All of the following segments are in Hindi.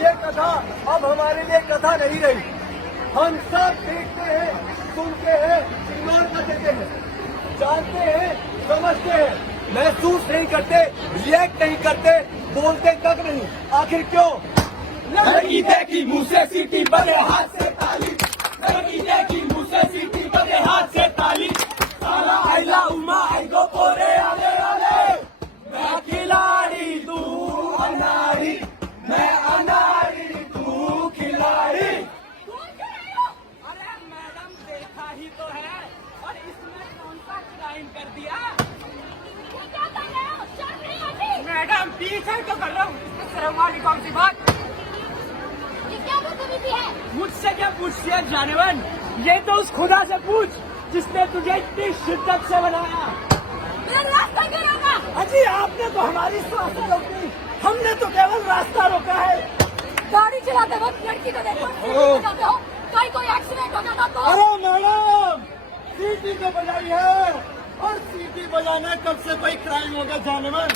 ये कथा अब हमारे लिए कथा नहीं रही। हम सब देखते हैं, सुनते हैं, इग्नोर कर देते हैं, जानते हैं, समझते हैं, महसूस नहीं करते, रिएक्ट नहीं करते, बोलते तक नहीं। आखिर क्यों? लड़की देखी मुंह से सीटी बड़े हाथ से ताली, लड़की देखी मुंह से सीटी बड़े हाथ से ताली। साला आइला उमा आइगो पोरे आले आले, मैं खिलाड़ी तू अनारी, मैं अनारी तू खिलाड़ी। अरे मैडम देखा ही तो है, और इसमें कौन सा क्राइम कर दिया? क्या कर रहे हो? शर्म नहीं आती? मैडम पीछे तो कर रहा हूँ, इसमें शर्म वाली कौन सी बात? ये क्या बदतमीजी है? मुझसे क्या पूछती है जानवर? ये तो उस खुदा से पूछ जिसने तुझे इतनी शिद्दत से बनाया। मेरा रास्ता क्यों रोका? अजी आपने तो हमारी सांसें रोकी, हमने तो केवल रास्ता रोका है। गाड़ी चलाते वक्त लड़की को देखो, सीटी बजाते हो, कहीं कोई एक्सीडेंट हो जाता तो? अरे मैडम, सीटी तो बजाई है, और सीटी बजाने कब से कोई क्राइम हो गया जानवर?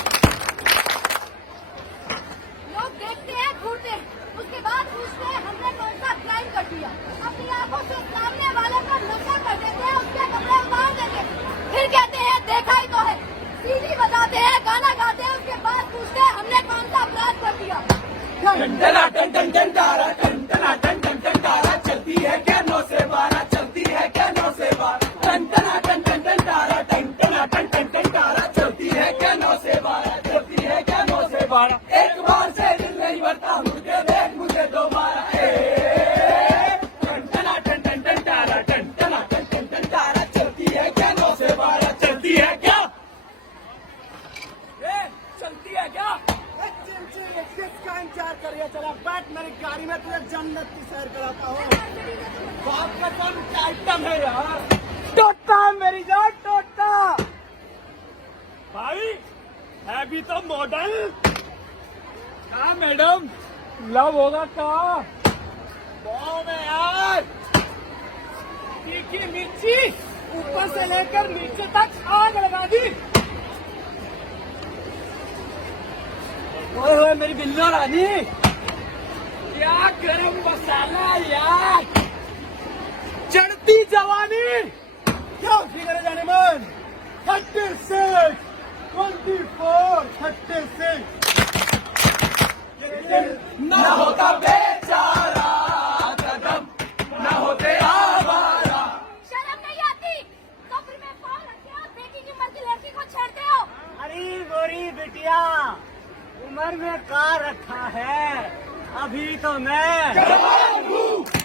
लोग देखते हैं, घूरते हैं, उसके बाद पूछते हैं हमने कौन सा क्राइम कर दिया। अपनी आंखों से सामने वाले को नशा कर देते हैं, उसके कपड़े उतार देते हैं, फिर कहते हैं देखा ही तो है। सीटी बजाते हैं, गाना गाते हैं, उसके बाद पूछते हैं हमने कौन सा अपराध कर दिया। टन टन टन टन तारा, टन टन टन टन टन तारा, चलती है क्या 9 से 12, चलती है क्या 9 से 12, टन टन टन टन टन तारा, टन टन टन टन टन तारा, चलती है क्या 9 से 12, चलती है क्या 9 से 12। एक बार से दिल नहीं भरता, मुझे देख मुझे दोबारा। टन टन टन टन टन तारा, टन टन टन टन टन तारा, चलती है क्या 9 से 12, चलती है क्या? चलती है क्या? किसका इंतजार करिए? चला बैठ मेरी गाड़ी में, तुझे जन्नत की सैर कराता हूँ। बाप का कौन आइटम है यार? टोटा मेरी जान, टोटा भाई है भी तो मॉडल। क्या मैडम लव होगा क्या? बहुत है यार, तीखी मिर्ची ऊपर से लेकर नीचे तक आग लगा दी। ओए ओए मेरी बिल्लो रानी, क्या गरम मसाला यार, चढ़ती जवानी। क्या फिगर है जाने मन? 36, 24, 36। न होता बेचारा कदम, न होते आवारा। शर्म नहीं आती? कब्र में पाँव रख के आप बेटी की उम्र की लड़की को छेड़ते हो? अरे गोरी बिटिया, उम्र में का रखा है, अभी तो मैं जवान हूँ। घर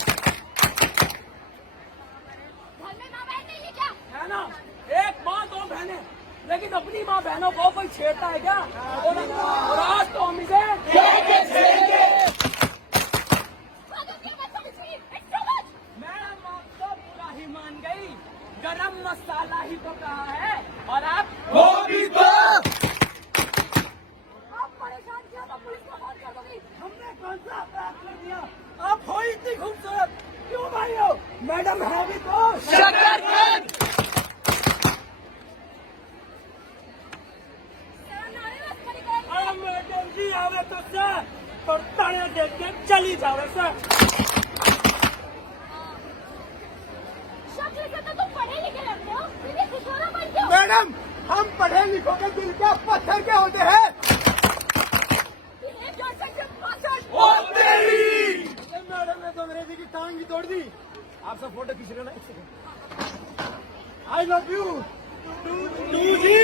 में माँ बहन नहीं है क्या? है ना, एक माँ 2 बहनें, लेकिन अपनी माँ बहनों को कोई छेड़ता है क्या? और आज तो हम इसे मैडम आप तो पूरा ही मान गई, गरम मसाला ही तो कहा है, और आप वो भी तो आप परेशान किया तो पुलिस को फोन कर दोगी। हमने कौन सा अपराध कर दिया? आप हो इतनी खूबसूरत क्यों भाई हो? मैडम है भी तो शकरकंद। शर्म ना आने बस खड़ी कर। अरे मैडम जी आवे तो सर, पर ताने देख के चली जावे सर। शक्ल से तो तुम पढ़े लिखे लगते हो, इतनी खुशोरा बन क्यों? मैडम, हम पढ़े लिखों के दिल के पत्थर के होते हैं। एक जोर से पासवर्ड। ओ तेरी। मैडम ने तो अंग्रेजी की टांग ही तोड़ दी। आप सब फोटो खींच रहे हो ना? एक second. I love you too जी।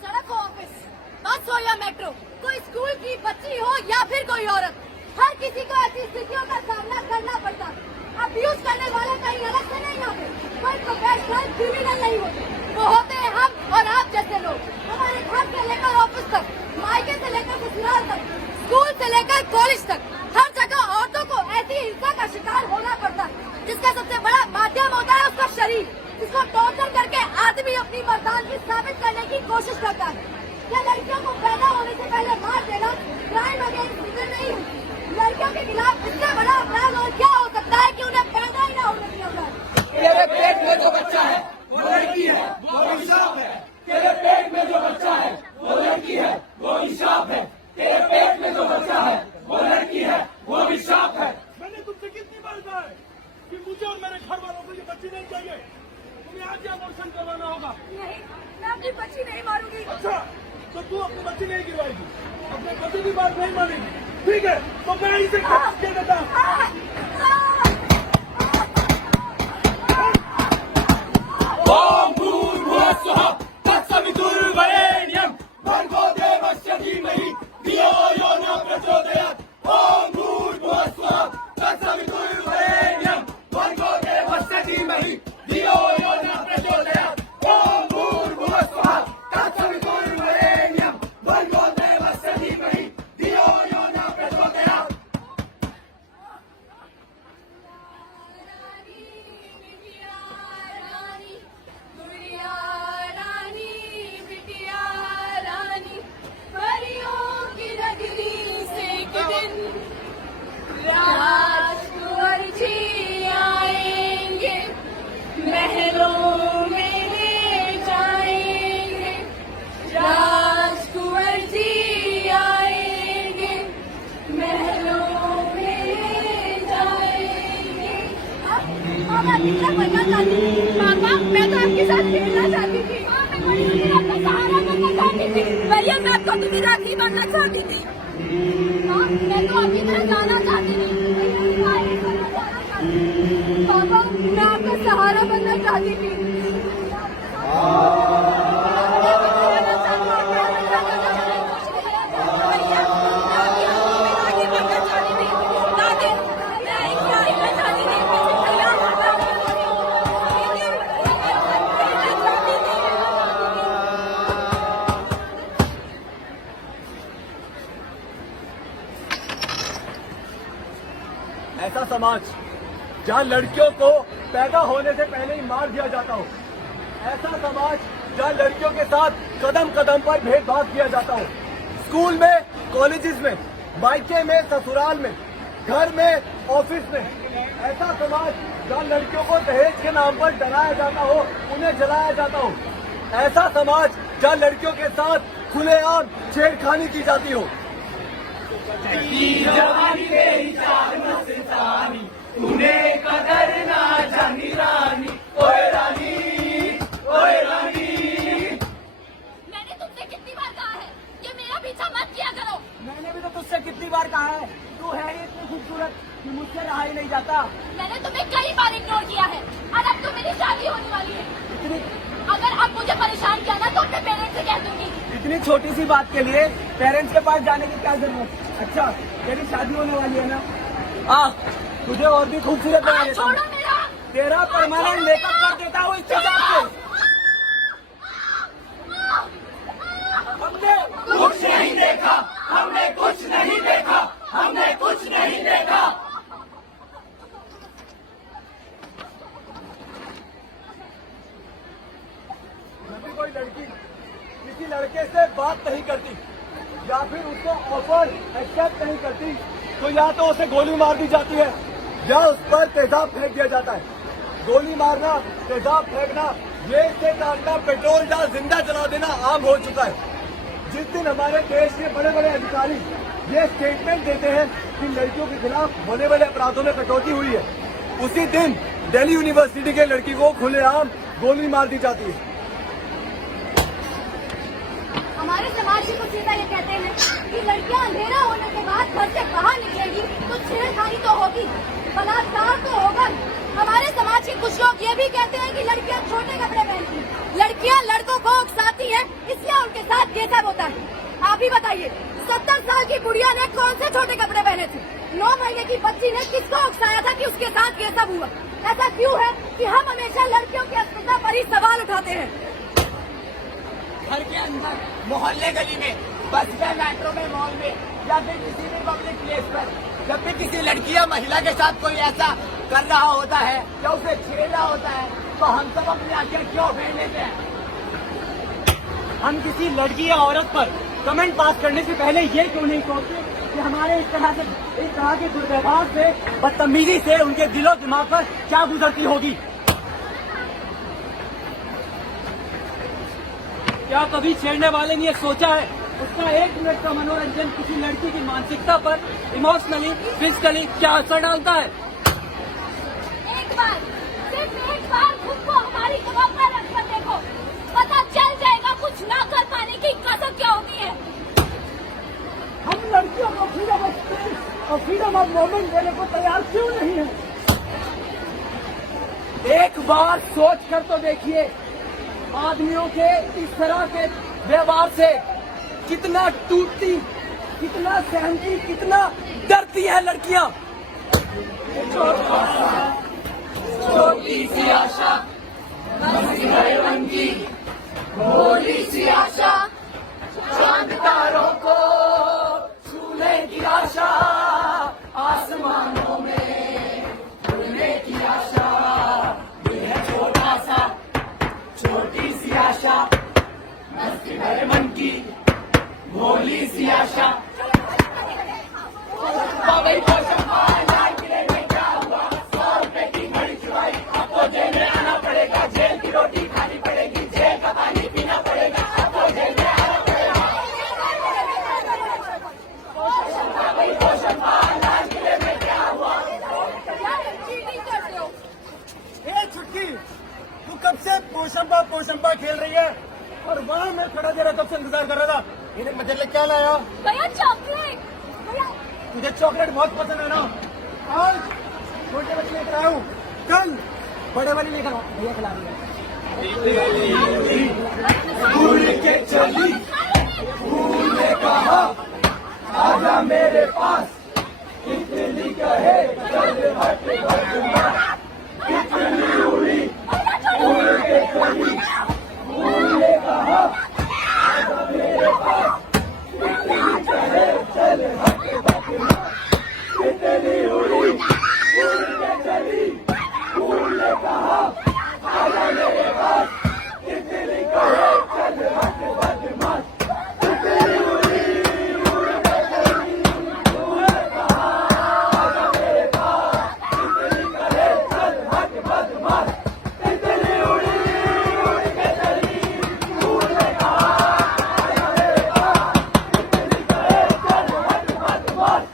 सड़क हो ऑफिस, बस हो या मेट्रो, कोई स्कूल की बच्ची हो या फिर कोई औरत, हर किसी को ऐसी स्थितियों का सामना करना पड़ता है। अब्यूज करने वाले कहीं अलग से नहीं होते, कोई प्रोफेशनल क्रिमिनल नहीं होते, वो होते हैं हम और आप जैसे लोग। हमारे घर से लेकर ऑफिस तक, मायके से लेकर ससुराल तक, स्कूल से लेकर कॉलेज तक, हर जगह औरतों को ऐसी हिंसा का शिकार होना पड़ता है, जिसका सबसे बड़ा माध्यम होता है उसका शरीर, जिसको टॉर्चर करके आदमी अपनी मर्दानगी साबित करने की कोशिश करता है। क्या लड़कियों को पैदा होने से पहले मार देना क्राइम अगेंस्ट वुमेन नहीं है? लड़कियों के खिलाफ इससे बड़ा अपराध और क्या हो सकता है कि उन्हें पैदा ही ना होने दिया जाए? तेरे पेट में जो बच्चा है वो लड़की है, वो अभिशाप है। तेरे पेट में जो बच्चा है वो लड़की है, है वो भी श्राप है, तेरे पेट में जो बच्चा है वो लड़की है वो भी श्राप है। मैंने तुमसे कितनी बार कहा है कि मुझे और मेरे घर वालों को ये बच्ची नहीं चाहिए, तुम्हें आज ही अबॉर्शन करवाना होगा। नहीं, मैं अपनी बच्ची नहीं मारूंगी। अच्छा, तो तू अपनी बच्ची नहीं गिरवाएगी, अपने पति की बात नहीं मानेगी, ठीक है? तो मैं इसे काट के देता हूँ। ओम भूर्भुवः स्वः तत्सवितुर्वरेण्यं भर्गो देवस्य धीमहि धियो यो न प्रचोदयात्। ओम भूर्भुवः स्वः तत्सवितुर्वरेण्यं भर्गो देवस्य धीमहि धियो यो न प्रचोदयात्। ओम भूर्भुवः स्वः तत्सवितुर्वरेण्यं भर्गो देवस्य धीमहि धियो यो न प्रचोदयात्। गुड़िया रानी, बिटिया रानी, परियों की नगरी से एक दिन राजकुंवर जी आएंगे, महलों में ले जाएंगे। राजकुंवर जी आएंगे, महलों में ले जाएंगे। मैं टीचर बनना चाहती थी। पापा, मैं तो आपके साथ खेलना चाहती थी। मैं बड़ी होकर आपका सहारा बनना चाहती थी। भैया, मैं आपको तुम्हें राखी बनना चाहती थी। हाँ, मैं तो आपकी तरह जाना चाहती थी। पापा, मैं आपका सहारा बनना चाहती थी। ऐसा समाज जहाँ लड़कियों को पैदा होने से पहले ही मार दिया जाता हो, ऐसा समाज जहाँ लड़कियों के साथ कदम कदम पर भेदभाव किया जाता हो, स्कूल में, कॉलेजेस में, मायके में, ससुराल में, घर में, ऑफिस में, ऐसा समाज जहाँ लड़कियों को दहेज के नाम पर डराया जाता हो, उन्हें जलाया जाता हो, ऐसा समाज जहाँ लड़कियों के साथ खुलेआम छेड़खानी की जाती हो। जवानी तेरी चाल मस्तानी, तूने कदर ना जानी रानी, ओए रानी, ओए रानी। मैंने तुमसे कितनी बार कहा है कि मेरा पीछा मत किया करो। मैंने भी तो तुझसे कितनी बार कहा है, तू है ही इतनी खूबसूरत कि मुझसे रहा ही नहीं जाता। मैंने तुम्हें कई बार इग्नोर किया है और अब तो मेरी शादी होने वाली है। अगर अब मुझे परेशान किया ना तो अपने पेरेंट्स से कह दूंगी। इतनी छोटी सी बात के लिए पेरेंट्स के पास जाने की क्या जरूरत? अच्छा, तेरी शादी होने वाली है ना? तुझे और भी खूबसूरत बना देता हूँ। छोड़ो मेरा। तेरा परमानेंट मेकअप कर देता हूँ इस हिसाब से। हमने कुछ नहीं देखा, हमने कुछ नहीं देखा, हमने कुछ नहीं देखा। जब भी कोई लड़की किसी लड़के से बात नहीं करती या फिर उसको ऑफर एक्सेप्ट नहीं करती, तो या तो उसे गोली मार दी जाती है या उस पर तेजाब फेंक दिया जाता है। गोली मारना, तेजाब फेंकना, जेल से काटना, पेट्रोल डाल जिंदा जला देना आम हो चुका है। जिस दिन हमारे देश के बड़े बड़े अधिकारी ये स्टेटमेंट देते हैं कि लड़कियों के खिलाफ होने वाले अपराधों में कटौती हुई है, उसी दिन दिल्ली यूनिवर्सिटी के लड़की को खुलेआम गोली मार दी जाती है। हमारे समाज के कुछ नेता ये कहते हैं कि लड़कियां अंधेरा होने के बाद घर से बाहर निकलेगी तो छेड़खानी तो होगी, बलात्कार तो होगा। हमारे समाज के कुछ लोग ये भी कहते हैं कि लड़कियां छोटे कपड़े पहनती, लड़कियां लड़कों को उकसाती है, इसलिए उनके साथ ये सब होता है। आप ही बताइए, 70 साल की गुड़िया ने कौन से छोटे कपड़े पहने थे? 9 महीने की बच्ची ने किसको उकसाया था कि उसके साथ ये सब हुआ? ऐसा क्यों है कि हम हमेशा लड़कियों की अस्मिता पर ही सवाल उठाते हैं? घर के अंदर, मोहल्ले गली में, बस में, मेट्रो में, मॉल में या फिर किसी भी पब्लिक प्लेस पर जब भी किसी लड़की या महिला के साथ कोई ऐसा कर रहा होता है या उसे छेड़ रहा होता है तो हम सब अपनी आंखें क्यों फेर लेते हैं? हम किसी लड़की या औरत पर कमेंट पास करने से पहले ये क्यों नहीं सोचते कि हमारे इस तरह के दुर्व्यवहार से, बदतमीजी से उनके दिलो दिमाग पर क्या गुजरती होगी? क्या कभी छेड़ने वाले ने ये सोचा है उसका 1 मिनट का मनोरंजन किसी लड़की की मानसिकता पर इमोशनली, फिजिकली क्या असर डालता है? एक बार, सिर्फ एक बार खुद को हमारी जगह पर रखकर देखो, पता चल जाएगा कुछ ना कर पाने की कसम क्या होती है। हम लड़कियों को फ्रीडम ऑफ स्पीच और फ्रीडम ऑफ मूवमेंट देने को तैयार क्यों नहीं है? एक बार सोच कर तो देखिए, आदमियों के इस तरह के व्यवहार से कितना टूटती, कितना सहमती, कितना डरती है लड़कियां। छोटी सी आशा, मन की भोली सी आशा, चांद तारों को छूने की आशा, आसमानों में उड़ने की आशा, ये है छोटा सा, छोटी सी आशा, मस्ती भरे मन की भोली सी आशा। बाबई को शंपान लाल किले में क्या हुआ, 100 रुपए की घड़ी चुराई, अब तो जेल में आना पड़ेगा, जेल की रोटी खानी पड़ेगी, जेल का पानी पीना पड़ेगा, अब तो जेल में आना पड़ेगा। बाबई को शंपान लाल किले में क्या हुआ। चीटिंग करते हो। ए छुटकी, तू कब से पोशंपा खेल रही है? और वहाँ मैं खड़ा तेरा कब से इंतजार कर रहा था। इन्हें मुझे लिए क्या लाया? भैया चॉकलेट, भैया तुझे चॉकलेट बहुत पसंद है ना? आज छोटे बच्चे लेकर आया हूँ, कल बड़े वाली लेकर आओ, भैया खिला भूल के चली, भूल ने कहा आजा मेरे पास, इतनी कहे चल हट हट, कितनी उड़ी भूल के चली, भूल ने कहा आजा मेरे पास, इतनी कहे चल हट हट, कितनी उड़ी भूल के चली, भूल ने कहा आजा मेरे पास, कितनी कहे चल हट हट मत, कितनी उड़ी भूल के चली, भूल ने कहा आजा मेरे पास, कितनी कहे चल हट हट मत, कितनी उड़ी उड़ के चली, भूल ने कहा आजा मेरे पास, कितनी कहे चल हट हट मत।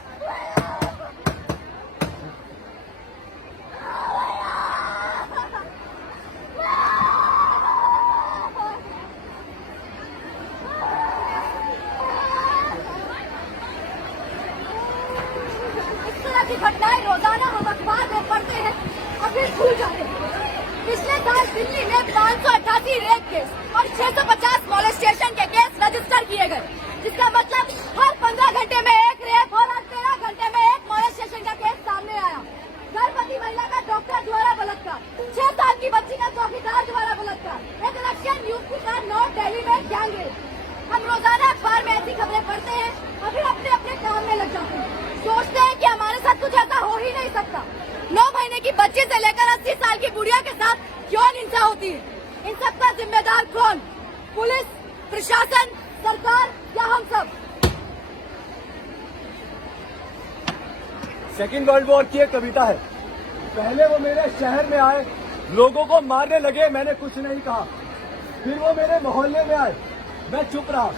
इस तरह की घटनाएं रोजाना हम अखबार में पढ़ते हैं और फिर भूल जाते हैं। पिछले साल दिल्ली में 588 रेप केस और 650 मॉलेस्टेशन के केस रजिस्टर किए गए, जिसका मतलब हर 15 घंटे में एक रेप और हर 13 घंटे में एक मॉलेस्टेशन का केस सामने आया। गर्भवती महिला का डॉक्टर द्वारा बलात्कार, 6 साल की बच्ची का चौकीदार द्वारा बलात्कार, एक रशियन युवती का नॉर्थ दिल्ली में गैंग रेप। हम रोजाना अखबार में ऐसी खबरें पढ़ते हैं और फिर अपने अपने काम में लग जाते हैं, सोचते हैं कि हमारे साथ कुछ ऐसा हो ही नहीं सकता। 9 महीने की बच्ची से लेकर 80 साल की बुढ़िया के साथ क्यों हिंसा होती है? इन सब का जिम्मेदार कौन? पुलिस, प्रशासन, सरकार या हम सब? सेकेंड वर्ल्ड वॉर की एक कविता है। पहले वो मेरे शहर में आए, लोगों को मारने लगे, मैंने कुछ नहीं कहा। फिर वो मेरे मोहल्ले में आए, मैं चुप रहा।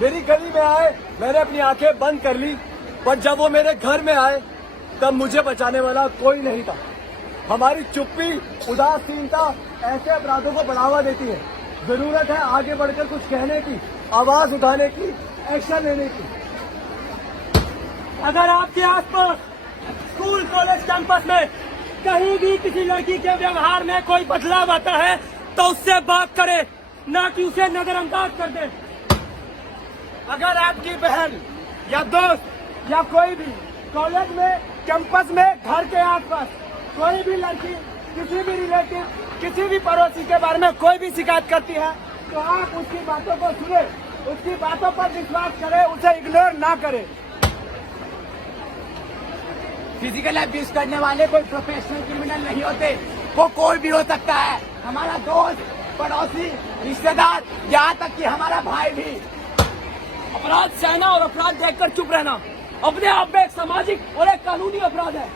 मेरी गली में आए, मैंने अपनी आंखें बंद कर ली। पर जब वो मेरे घर में आए, तब मुझे बचाने वाला कोई नहीं था। हमारी चुप्पी, उदासीनता ऐसे अपराधों को बढ़ावा देती है। जरूरत है आगे बढ़कर कुछ कहने की, आवाज उठाने की, एक्शन लेने की। अगर आपके आसपास स्कूल, कॉलेज, कैंपस में कहीं भी किसी लड़की के व्यवहार में कोई बदलाव आता है तो उससे बात करें, ना कि उसे नजरअंदाज कर दे। अगर आपकी बहन या दोस्त या कोई भी कॉलेज में, कैंपस में, घर के आसपास कोई भी लड़की, किसी भी रिलेटिव, किसी भी पड़ोसी के बारे में कोई भी शिकायत करती है, तो आप उसकी बातों को सुने, उसकी बातों पर विश्वास करें, उसे इग्नोर ना करें। फिजिकल अब्यूज करने वाले कोई प्रोफेशनल क्रिमिनल नहीं होते, वो कोई भी हो सकता है, हमारा दोस्त, पड़ोसी, रिश्तेदार, यहाँ तक कि हमारा भाई भी। अपराध सहना और अपराध देखकर चुप रहना अपने आप में एक सामाजिक और एक कानूनी अपराध है।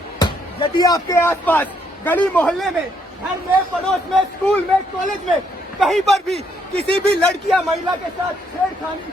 यदि आपके आसपास, गली मोहल्ले में, घर में, पड़ोस में, स्कूल में, कॉलेज में, कहीं पर भी किसी भी लड़की या महिला के साथ छेड़खानी